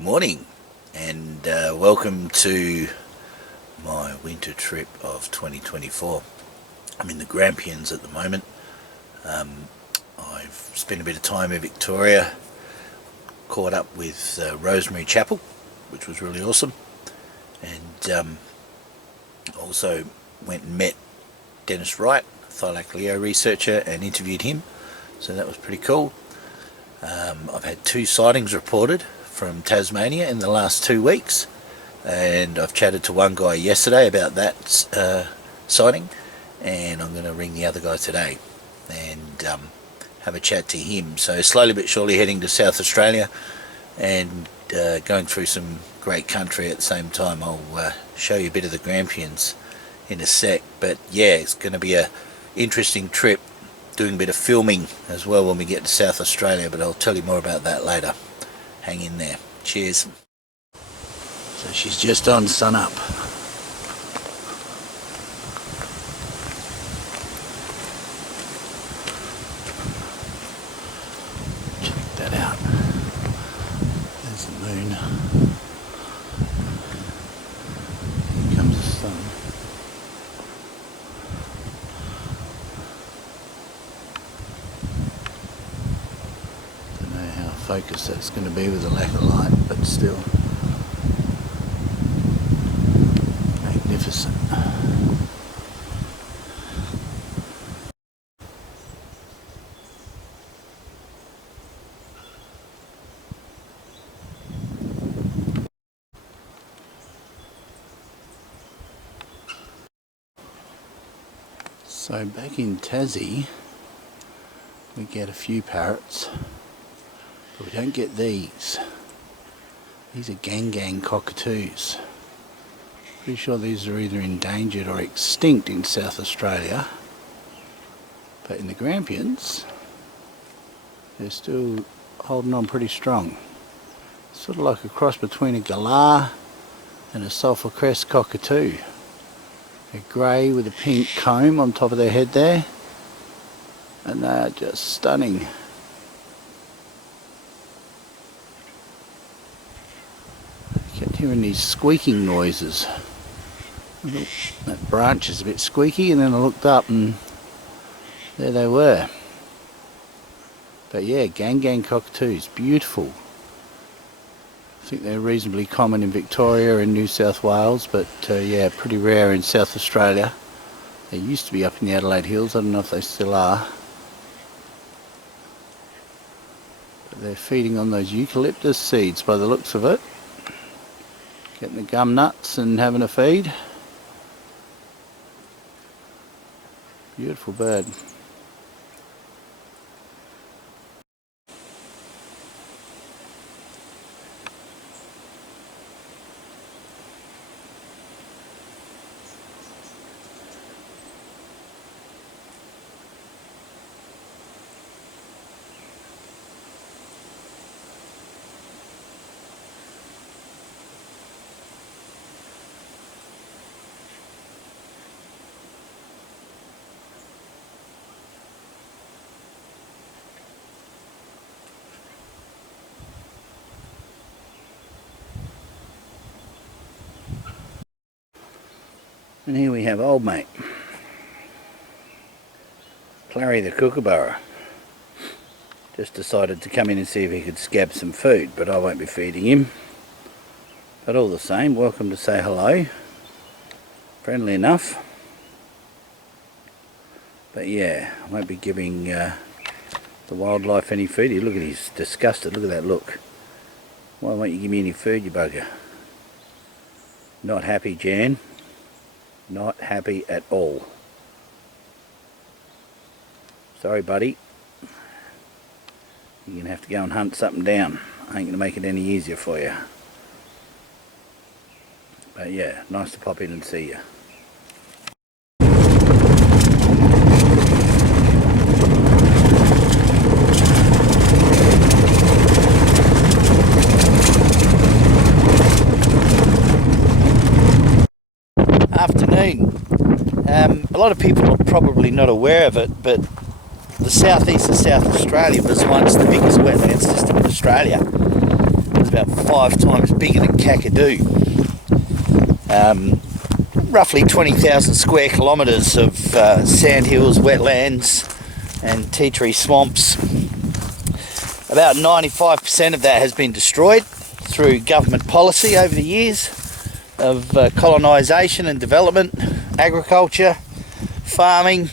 Good morning and welcome to my winter trip of 2024. I'm in the Grampians at the moment. I've spent a bit of time in Victoria, caught up with Rosemary Chapel, which was really awesome, and also went and met Dennis Wright, Thylacine researcher, and interviewed him, so that was pretty cool. I've had 2 sightings reported from Tasmania in the last 2 weeks, and I've chatted to one guy yesterday about that sighting, and I'm going to ring the other guy today and have a chat to him. So slowly but surely heading to South Australia and going through some great country at the same time. I'll show you a bit of the Grampians in a sec, but yeah, it's going to be a interesting trip, doing a bit of filming as well when we get to South Australia, but I'll tell you more about that later. Hang in there. Cheers. So she's just on sun up. Check that out. There's the moon. Here comes the sun. Focus that's going to be with the lack of light, but still magnificent. So back in Tassie we get a few parrots, but we don't get these. These are gang cockatoos. Pretty sure these are either endangered or extinct in South Australia, but in the Grampians they're still holding on pretty strong. Sort of like a cross between a galah and a sulphur crest cockatoo. They're grey with a pink comb on top of their head there, and they're just stunning. Kept hearing these squeaking noises. That branch is a bit squeaky, and then I looked up and there they were. But yeah, gang cockatoos, beautiful. I think they're reasonably common in Victoria and New South Wales, but yeah, pretty rare in South Australia. They used to be up in the Adelaide Hills, I don't know if they still are. But they're feeding on those eucalyptus seeds by the looks of it. Getting the gum nuts and having a feed. Beautiful bird. And here we have old mate, Clary the kookaburra. Just decided to come in and see if he could scab some food, but I won't be feeding him. But all the same, welcome to say hello. Friendly enough. But yeah, I won't be giving the wildlife any food. Look at, he's disgusted. Look at that look. Why won't you give me any food, you bugger? Not happy, Jan. Not happy at all. Sorry, buddy. You're going to have to go and hunt something down. I ain't going to make it any easier for you. But yeah, nice to pop in and see you. Afternoon. A lot of people are probably not aware of it, but the southeast of South Australia was once the biggest wetland system in Australia. It was about 5 times bigger than Kakadu. Roughly 20,000 square kilometres of sandhills, wetlands and tea tree swamps. About 95% of that has been destroyed through government policy over the years of colonisation and development, agriculture, farming.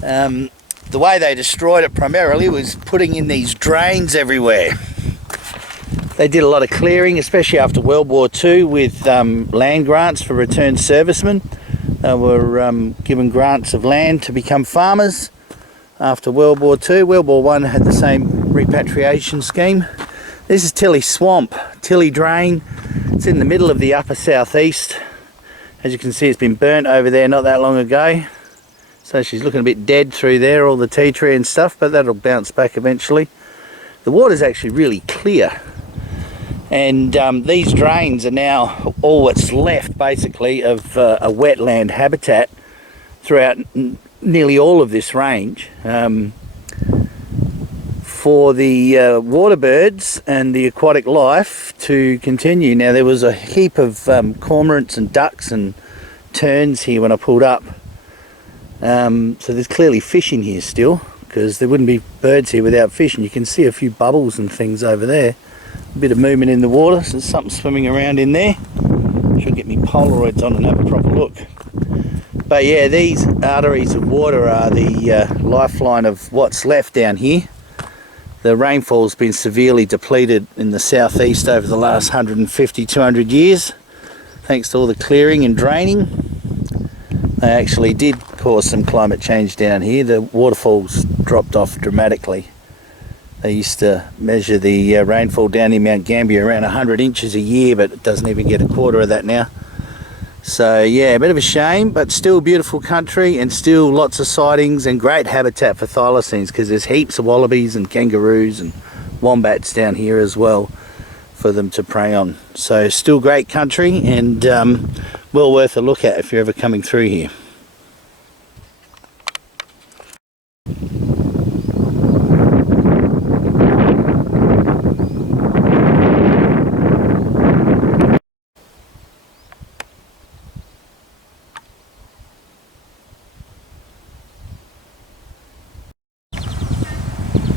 The way they destroyed it primarily was putting in these drains everywhere. They did a lot of clearing, especially after World War II, with land grants for returned servicemen. They were given grants of land to become farmers after World War II. World War I had the same repatriation scheme. This is Tilly Swamp, Tilly Drain. It's in the middle of the upper southeast. As you can see, it's been burnt over there not that long ago. So she's looking a bit dead through there, all the tea tree and stuff, but that'll bounce back eventually. The water's actually really clear. And these drains are now all that's left, basically, of a wetland habitat throughout nearly all of this range. For the water birds and the aquatic life to continue. Now, there was a heap of cormorants and ducks and terns here when I pulled up. So there's clearly fish in here still, because there wouldn't be birds here without fish. And you can see a few bubbles and things over there. A bit of movement in the water, so there's something swimming around in there. Should get me Polaroids on and have a proper look. But yeah, these arteries of water are the lifeline of what's left down here. The rainfall's been severely depleted in the southeast over the last 150, 200 years, thanks to all the clearing and draining. They actually did cause some climate change down here. The waterfalls dropped off dramatically. They used to measure the rainfall down in Mount Gambier around 100 inches a year, but it doesn't even get a quarter of that now. So yeah, a bit of a shame, but still beautiful country and still lots of sightings and great habitat for thylacines, because there's heaps of wallabies and kangaroos and wombats down here as well for them to prey on. So still great country and well worth a look at if you're ever coming through here.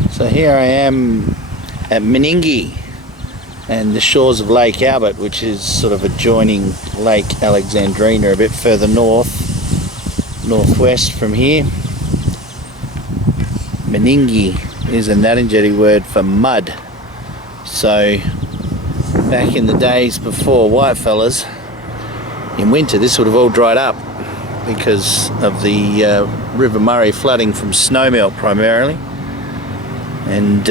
So here I am at Meningie and the shores of Lake Albert, which is sort of adjoining Lake Alexandrina a bit further northwest from here. Meningie is a Ngarrindjeri word for mud. So back in the days before whitefellas, in winter this would have all dried up because of the River Murray flooding from snowmelt primarily. And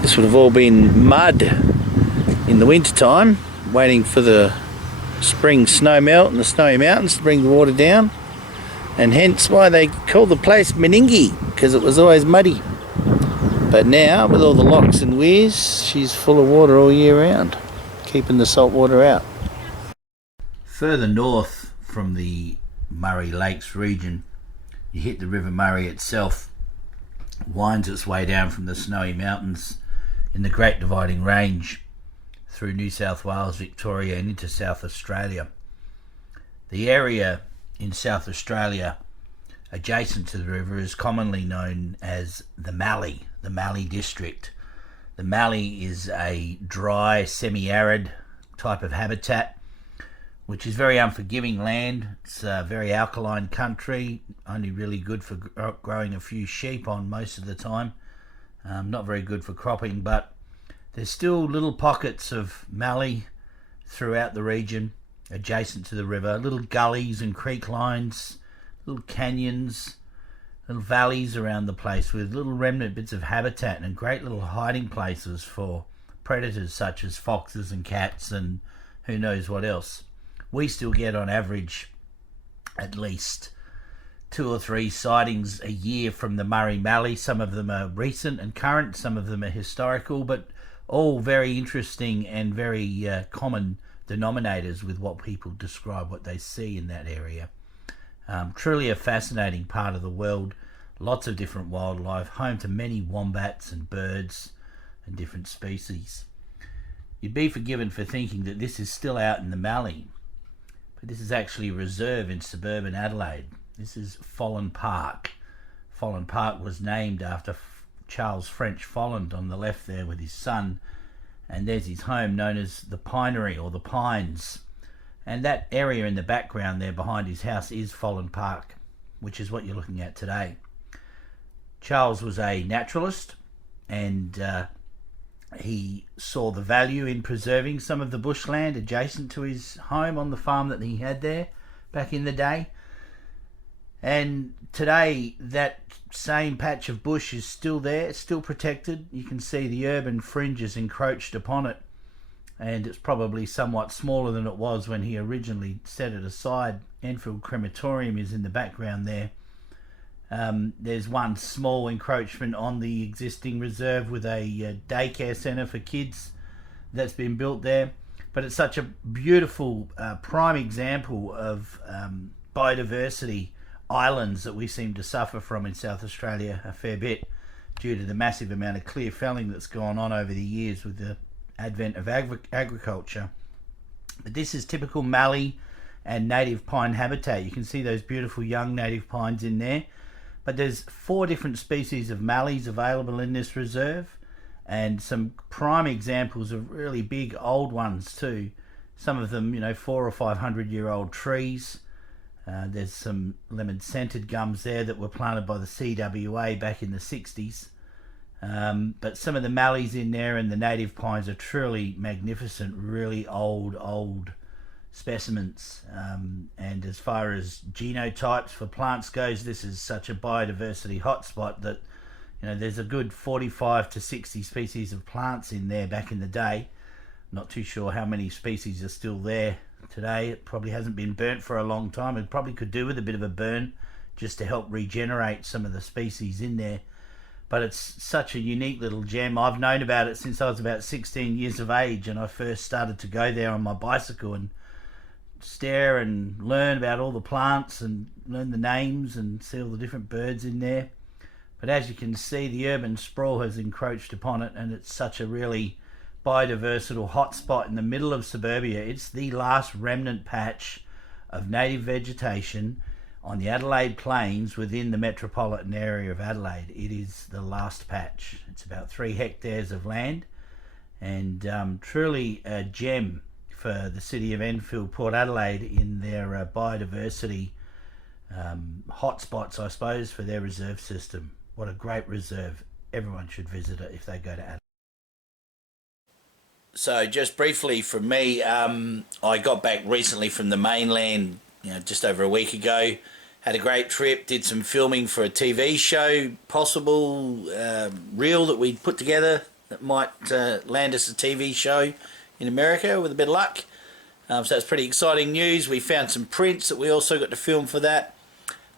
this would have all been mud in the winter time, waiting for the spring snow melt and the snowy mountains to bring the water down, and hence why they call the place Meningie, because it was always muddy. But now, with all the locks and weirs, she's full of water all year round, keeping the salt water out. Further north from the Murray Lakes region, you hit the River Murray itself. Winds its way down from the snowy mountains in the Great Dividing Range through New South Wales, Victoria and into South Australia. The area in South Australia adjacent to the river is commonly known as the Mallee district. The Mallee is a dry, semi-arid type of habitat which is very unforgiving land. It's a very alkaline country, only really good for growing a few sheep on most of the time. Not very good for cropping, but there's still little pockets of mallee throughout the region adjacent to the river, little gullies and creek lines, little canyons, little valleys around the place with little remnant bits of habitat and great little hiding places for predators such as foxes and cats and who knows what else. We still get on average at least 2 or 3 sightings a year from the Murray Mallee. Some of them are recent and current, some of them are historical, but all very interesting and very common denominators with what people describe what they see in that area. Truly a fascinating part of the world. Lots of different wildlife, home to many wombats and birds, and different species. You'd be forgiven for thinking that this is still out in the Mallee, but this is actually a reserve in suburban Adelaide. This is Folland Park. Folland Park was named after Charles French Folland on the left there with his son, and there's his home known as the Pinery or the Pines. And that area in the background there behind his house is Folland Park, which is what you're looking at today. Charles was a naturalist, and he saw the value in preserving some of the bushland adjacent to his home on the farm that he had there back in the day. And today that same patch of bush is still there, still protected. You can see the urban fringes encroached upon it, and it's probably somewhat smaller than it was when he originally set it aside. Enfield Crematorium is in the background there. There's one small encroachment on the existing reserve with a daycare centre for kids that's been built there, but it's such a beautiful prime example of biodiversity islands that we seem to suffer from in South Australia a fair bit due to the massive amount of clear felling that's gone on over the years with the advent of agriculture. But this is typical mallee and native pine habitat. You can see those beautiful young native pines in there, but there's 4 different species of mallees available in this reserve, and some prime examples of really big old ones too. Some of them, 400 or 500 year old trees. There's some lemon scented gums there that were planted by the CWA back in the 60s. But some of the mallees in there and the native pines are truly magnificent, really old specimens. And as far as genotypes for plants goes, this is such a biodiversity hotspot that there's a good 45 to 60 species of plants in there back in the day. Not too sure how many species are still there today. It probably hasn't been burnt for a long time. It probably could do with a bit of a burn just to help regenerate some of the species in there. But it's such a unique little gem. I've known about it since I was about 16 years of age, and I first started to go there on my bicycle and stare and learn about all the plants and learn the names and see all the different birds in there. But as you can see, the urban sprawl has encroached upon it, and it's such a really biodiversity hotspot in the middle of suburbia. It's the last remnant patch of native vegetation on the Adelaide Plains within the metropolitan area of Adelaide. It is the last patch. It's about 3 hectares of land, and truly a gem for the city of Enfield, Port Adelaide, in their biodiversity hotspots, I suppose, for their reserve system. What a great reserve. Everyone should visit it if they go to Adelaide. So just briefly from me, I got back recently from the mainland, just over a week ago. Had a great trip, did some filming for a TV show, possible reel that we'd put together that might land us a TV show in America with a bit of luck. So that's pretty exciting news. We found some prints that we also got to film for that.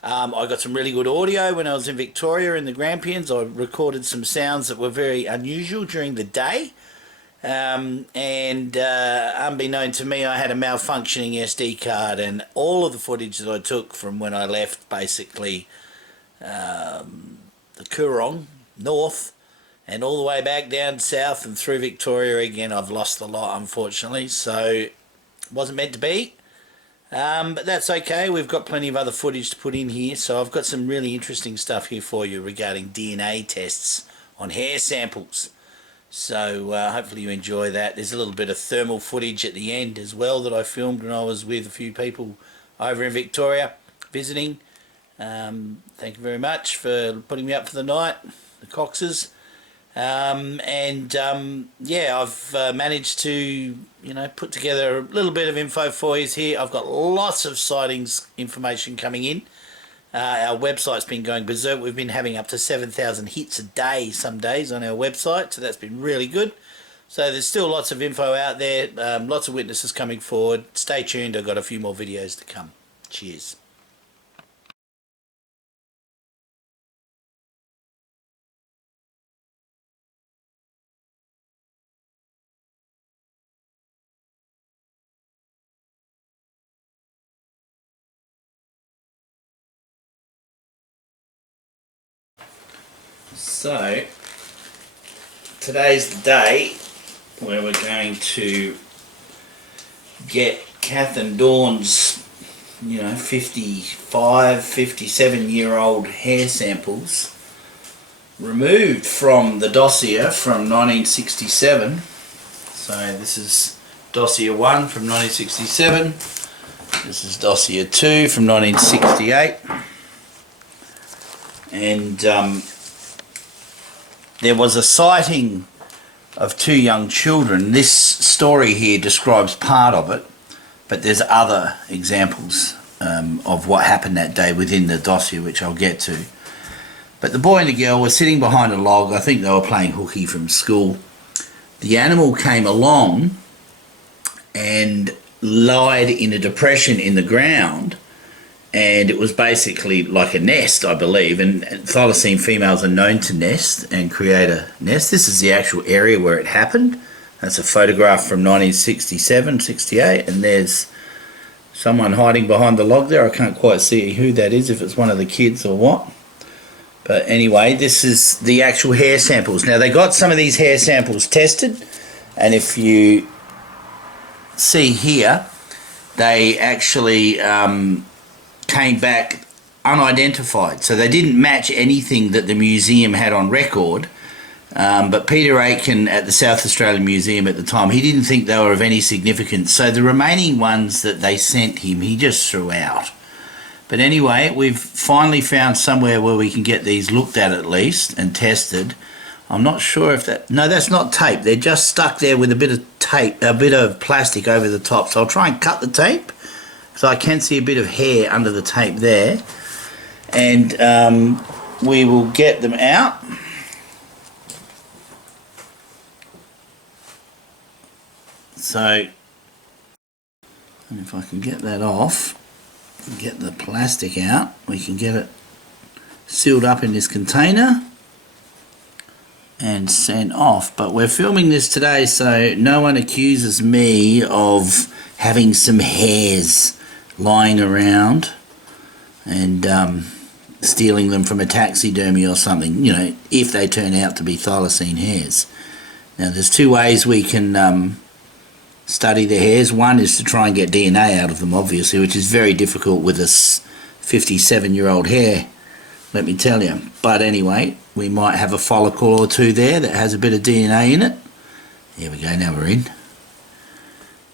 I got some really good audio when I was in Victoria in the Grampians. I recorded some sounds that were very unusual during the day. And unbeknown to me, I had a malfunctioning SD card, and all of the footage that I took from when I left basically the Coorong north and all the way back down south and through Victoria again, I've lost a lot, unfortunately, so it wasn't meant to be. But that's okay. We've got plenty of other footage to put in here, so I've got some really interesting stuff here for you regarding DNA tests on hair samples. So hopefully you enjoy that. There's a little bit of thermal footage at the end as well that I filmed when I was with a few people over in Victoria visiting. Thank you very much for putting me up for the night, the Coxes. Yeah, I've managed to put together a little bit of info for you here. I've got lots of sightings information coming in. Our website's been going berserk. We've been having up to 7,000 hits a day some days on our website, so that's been really good. So there's still lots of info out there, lots of witnesses coming forward. Stay tuned, I've got a few more videos to come. Cheers. So today's the day where we're going to get Kath and Dawn's 55, 57-year-old hair samples removed from the dossier from 1967. So this is dossier 1 from 1967. This is dossier 2 from 1968. And there was a sighting of 2 young children. This story here describes part of it, but there's other examples of what happened that day within the dossier, which I'll get to. But the boy and the girl were sitting behind a log. I think they were playing hooky from school. The animal came along and lied in a depression in the ground, and it was basically like a nest, I believe, and thylacine females are known to nest and create a nest. This is the actual area where it happened. That's a photograph from 1967, 68, and there's someone hiding behind the log there. I can't quite see who that is, if it's one of the kids or what. But anyway, this is the actual hair samples. Now, they got some of these hair samples tested, and if you see here, they actually came back unidentified. So they didn't match anything that the museum had on record. But Peter Aitken at the South Australian Museum at the time, he didn't think they were of any significance. So the remaining ones that they sent him, he just threw out. But anyway, we've finally found somewhere where we can get these looked at least and tested. I'm not sure if that... No, that's not tape. They're just stuck there with a bit of tape, a bit of plastic over the top. So I'll try and cut the tape, so I can see a bit of hair under the tape there. And we will get them out. So, and if I can get that off, get the plastic out, we can get it sealed up in this container and sent off. But we're filming this today so no one accuses me of having some hairs lying around and stealing them from a taxidermy or something, if they turn out to be thylacine hairs. Now, there's 2 ways we can study the hairs. One is to try and get DNA out of them, obviously, which is very difficult with a 57-year-old hair, let me tell you. But anyway, we might have a follicle or 2 there that has a bit of DNA in it. Here we go, now we're in.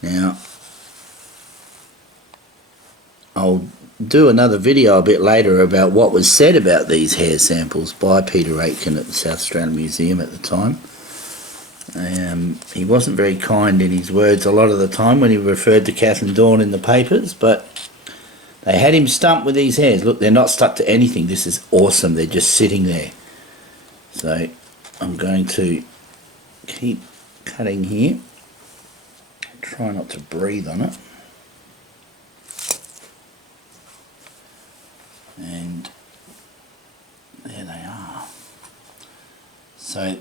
Now, I'll do another video a bit later about what was said about these hair samples by Peter Aitken at the South Australian Museum at the time. He wasn't very kind in his words a lot of the time when he referred to Kath and Dawn in the papers, but they had him stumped with these hairs. Look, they're not stuck to anything. This is awesome. They're just sitting there. So I'm going to keep cutting here. Try not to breathe on it. And there they are. So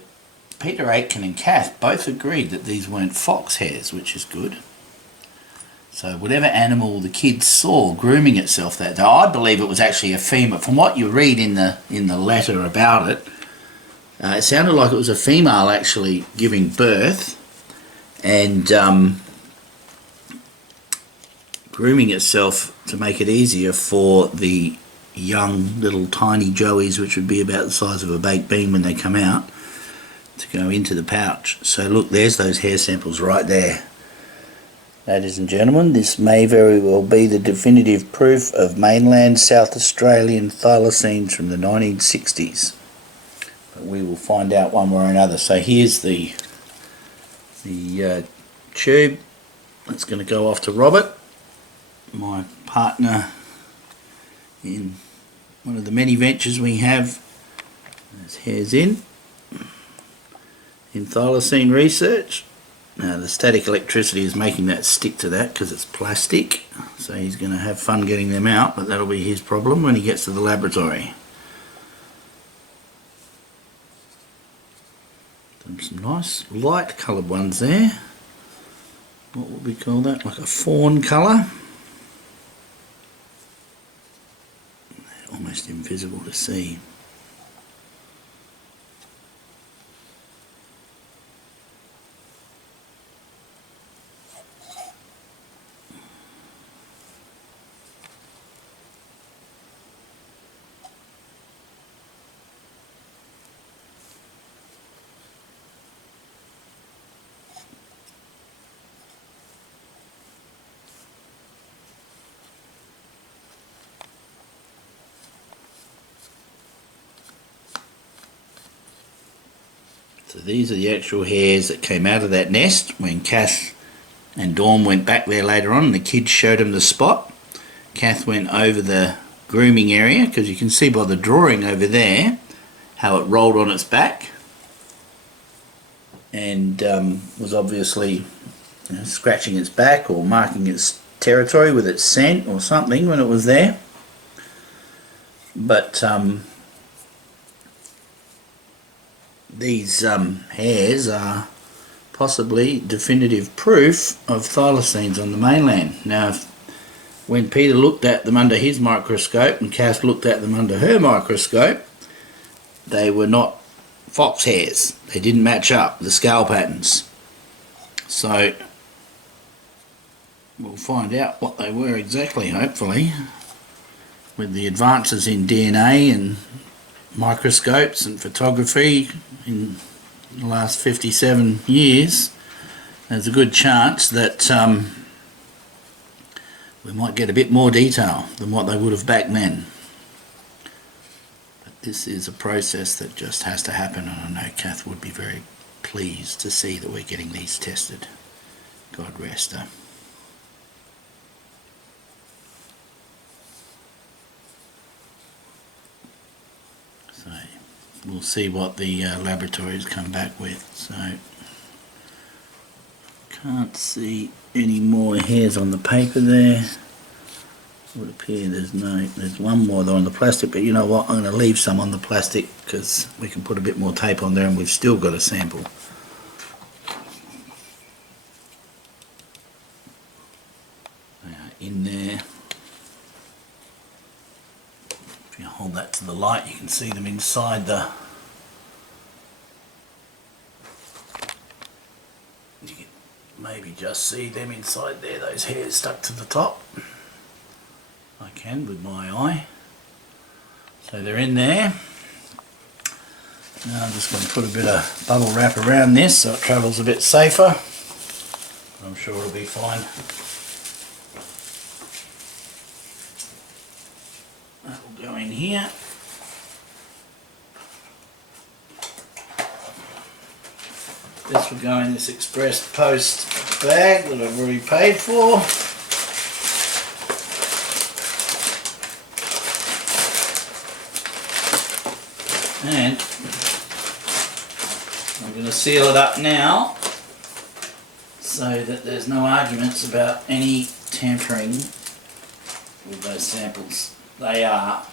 Peter Aitken and Kath both agreed that these weren't fox hairs, which is good. So whatever animal the kids saw grooming itself that day, I believe it was actually a female. From what you read in the letter about it, it sounded like it was a female actually giving birth and grooming itself to make it easier for the young little tiny joeys, which would be about the size of a baked bean when they come out, to go into the pouch. So look, there's those hair samples right there. Ladies and gentlemen, this may very well be the definitive proof of mainland South Australian thylacines from the 1960s. But we will find out one way or another. So here's the tube that's going to go off to Robert, my partner in one of the many ventures we have. There's hairs in thylacine research. Now the static electricity is making that stick to that because it's plastic, so he's going to have fun getting them out, but that'll be his problem when he gets to the laboratory. Some nice light coloured ones there. What would we call that? Like a fawn colour. Almost invisible to see. So these are the actual hairs that came out of that nest when Kath and Dawn went back there later on, and the kids showed them the spot. Kath went over the grooming area, because you can see by the drawing over there how it rolled on its back, and was obviously, you know, scratching its back or marking its territory with its scent or something when it was there. But these hairs are possibly definitive proof of thylacines on the mainland. Now, when Peter looked at them under his microscope and Kath looked at them under her microscope, they were not fox hairs. They didn't match up, the scale patterns. So we'll find out what they were exactly, hopefully, with the advances in DNA and microscopes and photography in the last 57 years. There's a good chance that we might get a bit more detail than what they would have back then. But this is a process that just has to happen, and I know Kath would be very pleased to see that we're getting these tested. God rest her. So we'll see what the laboratories come back with. So can't see any more hairs on the paper there. It would appear there's one more though on the plastic, but you know what, I'm going to leave some on the plastic because we can put a bit more tape on there and we've still got a sample. They are in there. If you hold that to the light, you can see them inside the... You can maybe just see them inside there, those hairs stuck to the top. I can with my eye. So they're in there. Now I'm just going to put a bit of bubble wrap around this so it travels a bit safer. I'm sure it'll be fine. That will go in here. This will go in this express post bag that I've already paid for. And I'm going to seal it up now so that there's no arguments about any tampering with those samples. They are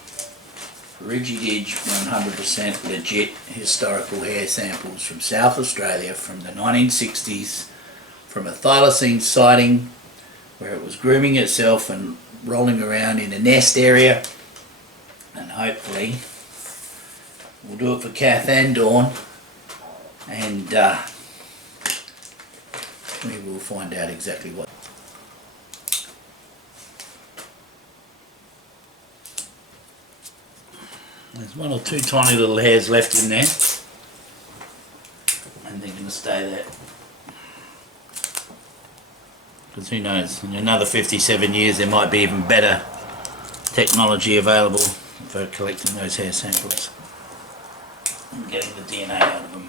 Rigidage 100% legit historical hair samples from South Australia from the 1960s, from a thylacine sighting where it was grooming itself and rolling around in a nest area, and hopefully we'll do it for Kath and Dawn, and we will find out exactly what. There's one or two tiny little hairs left in there, and they're going to stay there. Because who knows, in another 57 years there might be even better technology available for collecting those hair samples and getting the DNA out of them.